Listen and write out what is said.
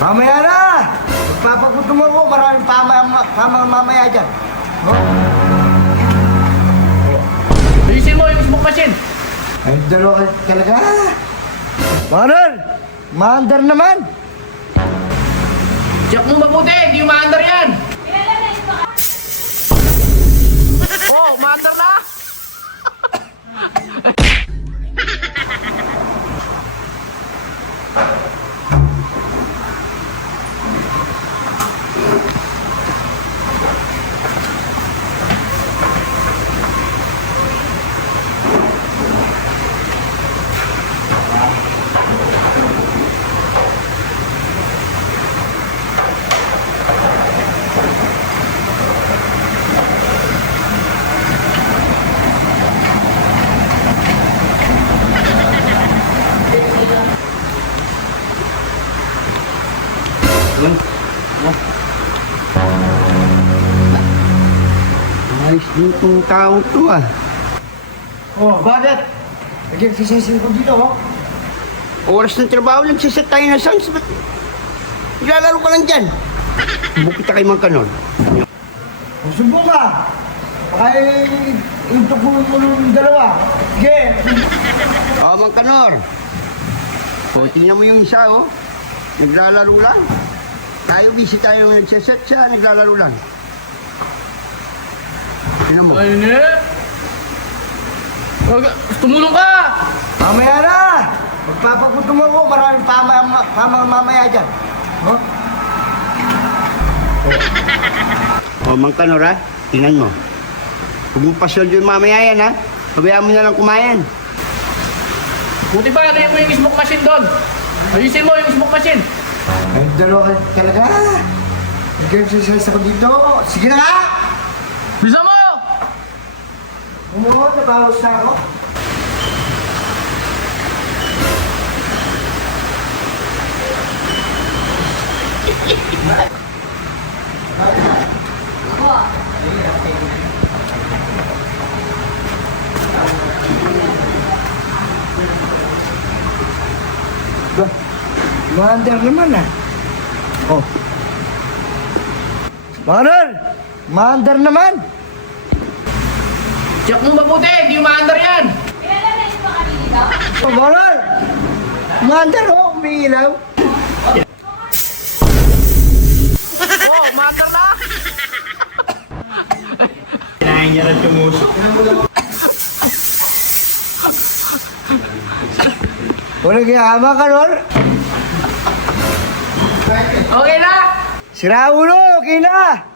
Mamaya na! Magpapagutom mo ako, maraming mamaya dyan. No? Bilisin mo yung smoke machine. Ay, dalawa ka talaga. Manol! Maandar naman! Check mo mabuti, hindi umaandar yan. Oh, umaandar na. Ayos din itong tao to ah. Oh, bakit? Nag-exercise ko dito, oh. Oras ng trabaho, nagsiset tayo na sounds. Ba't naglalaro ka lang dyan? Sumbok kita kay Mang Kanor. Sumbok ka! Baka yung tukulong mo ng dalawa. Sige! Oh, Mang Kanor. Oh, tingnan mo yung isa, oh. Naglalaro lang. Tayo, busy tayo nagsiset siya, naglalaro lang. Tingnan mo. Ayun eh. Tumulong ka. Mamaya na! Magpapagutom ako, maraming mamaya dyan. No? Oh, Mang Kanor ha, tingnan mo. Huwag mo pasweldo yung mamaya yan ha. Pabayaan mo na lang kumain. Buti ba ano yung smoke machine doon? Ayusin mo yung smoke machine. Ay, dalawa ka talaga. Nag-exercise ako dito. Sige na nga! Bisa mo! Umuot, nabawas na ako. Maandar naman ah. Oh. Manol! Maandar naman! Check mo mabuti, hindi umaandar yan. Oh, Manol! Maandar oh, umiilaw. Oh, umaandar na. Kinain niya na tumusok. Walang kiyama ka, Nor? Okay na. Sira ulo, okay na!